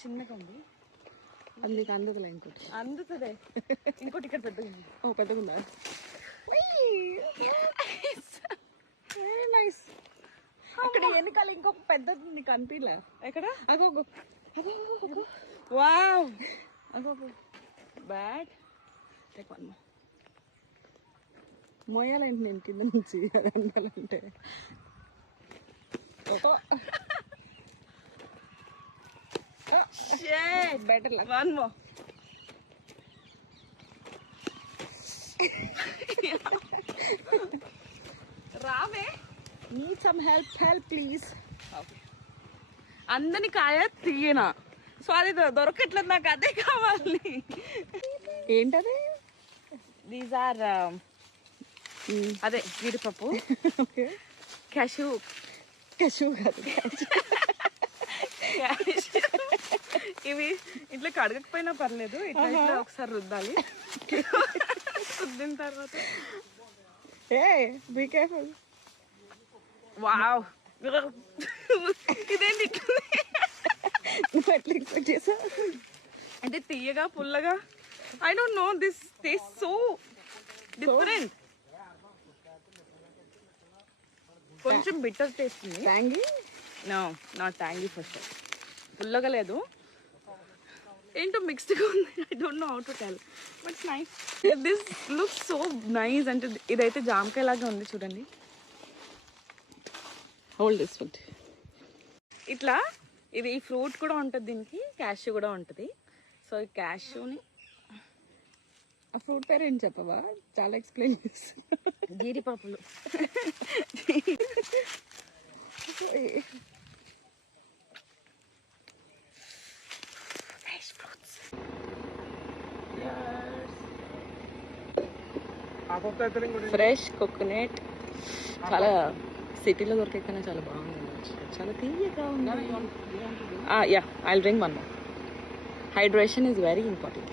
చిన్నగా ఉంది, అది నీకు అందుతుందిలే. ఇంకోటి అందుతుంది. ఇంకోటి ఇక్కడ పెద్దగా ఉంది. ఓ పెద్దగా ఉందా? Very nice. ఇక్కడ వెనకాల ఇంకొక పెద్దది నీకు అనిపించలే? ఎక్కడ? అగో వావ్, అగో బ్యాడ్. Take one more. మోయాలంటే నేను కింద నుంచి అది అండాలంటే బెటర్ వన్ మోర్. రావే. Need some help please. అందరిని కాయ తీయనా, సో అది దొరకట్లేదు, నాకు అదే కావాలి. ఏంటది? దీస్ ఆర్ అదే జీడిపప్పు. క్యాషూ కాదు, ఇవి ఇట్లా కడగకపోయినా పర్లేదు, ఇట్లా ఒకసారి రుద్దాలి. రుద్దిన తర్వాత బీ కేర్ఫుల్. వావ్, ఇదేంటి నువ్వు ఎట్లా ఎక్స్పెక్ట్ చేసా? అంటే తీయగా పుల్లగా, I don't know, this taste so different. కొంచెం బిటర్ టేస్ట్ ఉంది. Tangy? No, not tangy for sure. పుల్లగా లేదు, ఏంటో మిక్స్డ్గా ఉంది. I don't know how to tell, but nice. This looks so nice. అంటే ఇదైతే జామకాయ లాగా ఉంది చూడండి. Hold this food. ఇట్లా ఇది ఈ ఫ్రూట్ కూడా ఉంటుంది, దీనికి క్యాష్యూ కూడా ఉంటుంది. సో ఈ క్యాష్యూని, ఆ ఫ్రూట్ పేరు ఏంటి చెప్పవా? చాలా ఎక్స్ప్లెయిన్ చేస్తా. జీడిపప్పులు. Fresh coconut. చాలా సిటీలో దొరికే కన్నా చాలా బాగుంది, చాలా తీయగా ఉంది. Yeah, I will drink one more. Hydration is very important.